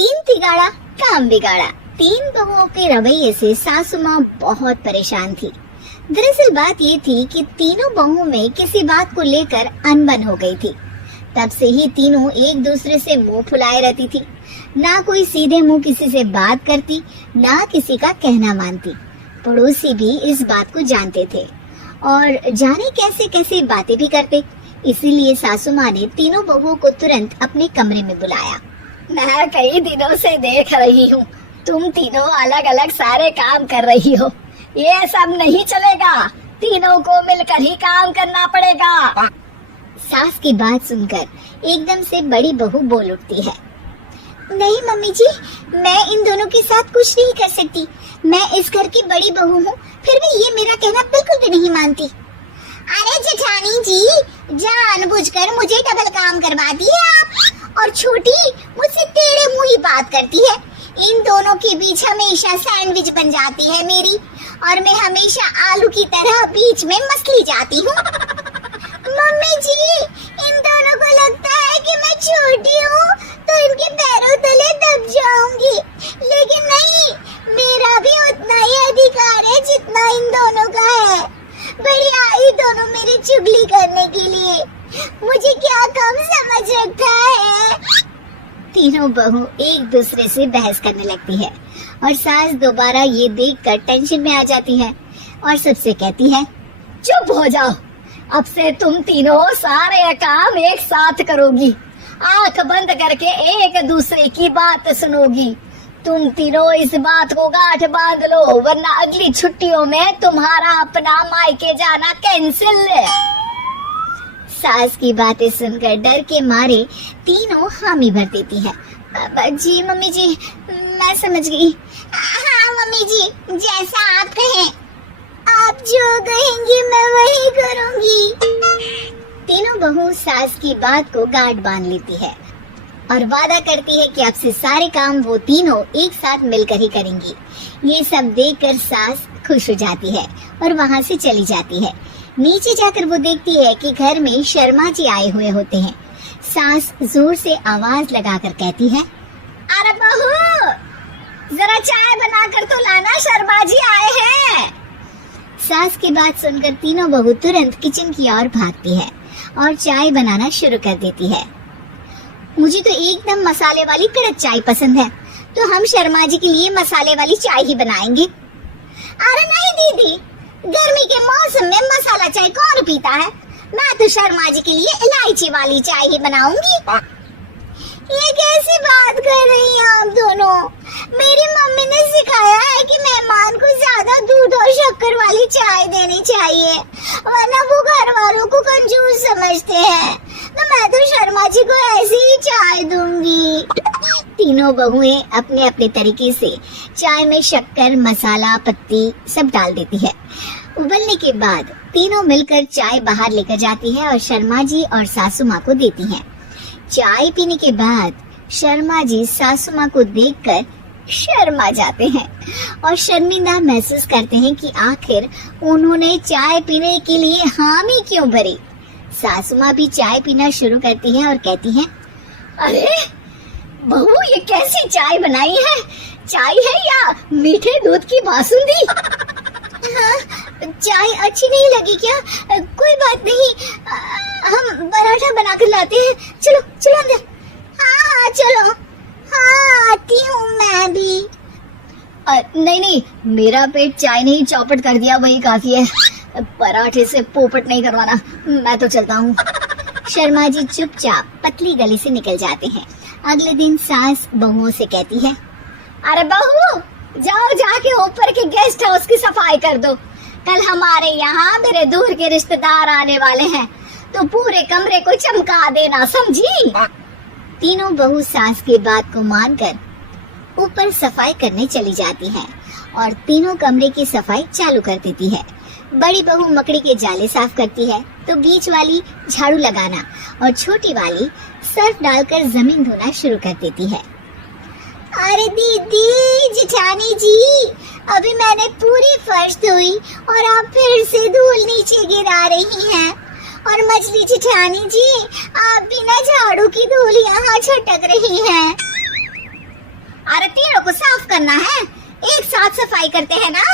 तीन तिगाड़ा काम बिगाड़ा। तीन बहुओं के रवैये से सासू माँ बहुत परेशान थी। दरअसल बात ये थी कि तीनों बहुओं में किसी बात को लेकर अनबन हो गई थी। तब से ही तीनों एक दूसरे से मुंह फुलाए रहती थी। ना कोई सीधे मुंह किसी से बात करती, ना किसी का कहना मानती। पड़ोसी भी इस बात को जानते थे और जाने कैसे कैसे बातें भी करते। इसीलिए सासू माँ ने तीनों बहुओं को तुरंत अपने कमरे में बुलाया। मैं कई दिनों से देख रही हूँ, तुम तीनों अलग अलग सारे काम कर रही हो। ये सब नहीं चलेगा, तीनों को मिलकर ही काम करना पड़ेगा। सास की बात सुनकर एकदम से बड़ी बहू बोल उठती है। नहीं मम्मी जी, मैं इन दोनों के साथ कुछ नहीं कर सकती। मैं इस घर की बड़ी बहू हूँ, फिर भी ये मेरा कहना बिल्कुल भी नहीं मानती। अरे जेठानी जी, जानबूझकर मुझे डबल काम करवाती है आप, और छोटी मुझसे टेढ़े मुंह ही बात करती है। इन दोनों के बीच हमेशा सैंडविच बन जाती है मेरी, और मैं हमेशा आलू की तरह बीच में मसली जाती हूँ। मम्मी जी, इन दोनों को लगता है कि मैं छोटी हूँ तो इनके पैरों तले दब जाऊंगी, लेकिन नहीं, मेरा भी उतना ही अधिकार है जितना इन दोनों का है। बढ़िया ही दोनों मेरी चुगली करने के लिए मुझे क्या कम समझ रखा है। तीनों बहू एक दूसरे से बहस करने लगती है और सास दोबारा ये देखकर टेंशन में आ जाती है और सबसे कहती है, चुप हो जाओ, अब से तुम तीनों सारे काम एक साथ करोगी। आंख बंद करके एक दूसरे की बात सुनोगी। तुम तीनों इस बात को गांठ बांध लो, वरना अगली छुट्टियों में तुम्हारा अपना मायके जाना कैंसिल है। सास की बातें सुनकर डर के मारे तीनों हामी भर देती है। जी मम्मी जी, मैं समझ गई। हाँ मम्मी जी, जैसा आप कहें, आप जो कहेंगी मैं वही करूंगी। तीनों बहू सास की बात को गांठ बांध लेती है और वादा करती है कि अब से सारे काम वो तीनों एक साथ मिलकर ही करेंगी। ये सब देखकर सास खुश हो जाती है और वहाँ से चली जाती है। नीचे जाकर वो देखती है कि घर में शर्मा जी आए हुए होते हैं। सास जोर से आवाज लगाकर कहती है, अरे बहू, जरा चाय बनाकर तो लाना, शर्मा जी आए हैं। सास की बात सुनकर तीनों बहू तुरंत किचन की ओर भागती है और चाय बनाना शुरू कर देती है। मुझे तो एकदम मसाले वाली कड़क चाय पसंद है, तो हम शर्मा जी के लिए मसाले वाली चाय ही बनाएंगे। अरे नहीं दीदी, गर्मी के मौसम में मसाला चाय कौन पीता है? मैं तो शर्मा जी के लिए इलायची वाली चाय ही बनाऊंगी। ये कैसी बात कर रही हैं आप दोनों? मेरी मम्मी ने सिखाया है कि मेहमान को ज्यादा दूध और शक्कर वाली चाय देनी चाहिए, वरना वो घर वालों को कंजूस समझते हैं। तो मैं तो शर्मा जी को ऐसी ही चाय दूंगी। तीनों बहुएं अपने अपने तरीके से चाय में शक्कर, मसाला, पत्ती सब डाल देती है। उबलने के बाद तीनों मिलकर चाय बाहर लेकर जाती है और शर्मा जी और सासू माँ को देती हैं। चाय पीने के बाद शर्मा जी सासू माँ को देखकर शर्मा जाते हैं और शर्मिंदा महसूस करते हैं कि आखिर उन्होंने चाय पीने के लिए हामी क्यों भरी। सासू माँ भी चाय पीना शुरू करती है और कहती हैं, अरे बहू, ये कैसी चाय बनाई है? चाय है या मीठे दूध की बासुंदी? हाँ, चाय अच्छी नहीं लगी क्या? कोई बात नहीं, हम पराठा बनाकर लाते हैं। चलो चलो अंदर। हाँ चलो। हाँ आती हूँ मैं भी। नहीं नहीं, मेरा पेट चाय ने ही चौपट कर दिया, वही काफी है। पराठे से पोपट नहीं करवाना, मैं तो चलता हूँ। शर्मा जी चुपचाप पतली गली से निकल जाते हैं। अगले दिन सास बहुओं से कहती है, अरे बहू, जाओ जाके ऊपर के गेस्ट हाउस की सफाई कर दो। कल हमारे यहाँ मेरे दूर के रिश्तेदार आने वाले हैं, तो पूरे कमरे को चमका देना, समझी? तीनों बहू सास की बात को मानकर ऊपर सफाई करने चली जाती हैं और तीनों कमरे की सफाई चालू कर देती है। बड़ी बहू मकड़ी के जाले साफ करती है, तो बीच वाली झाड़ू लगाना और छोटी वाली सर्फ डालकर जमीन धोना शुरू कर देती है। अरे दीदी, जेठानी जी, अभी मैंने पूरी फर्श धोई और आप फिर से धूल नीचे गिरा रही हैं। और मछली जेठानी जी, आप बिना झाड़ू की धूल यहाँ छटक रही हैं। करना है, एक साथ सफाई करते हैं ना।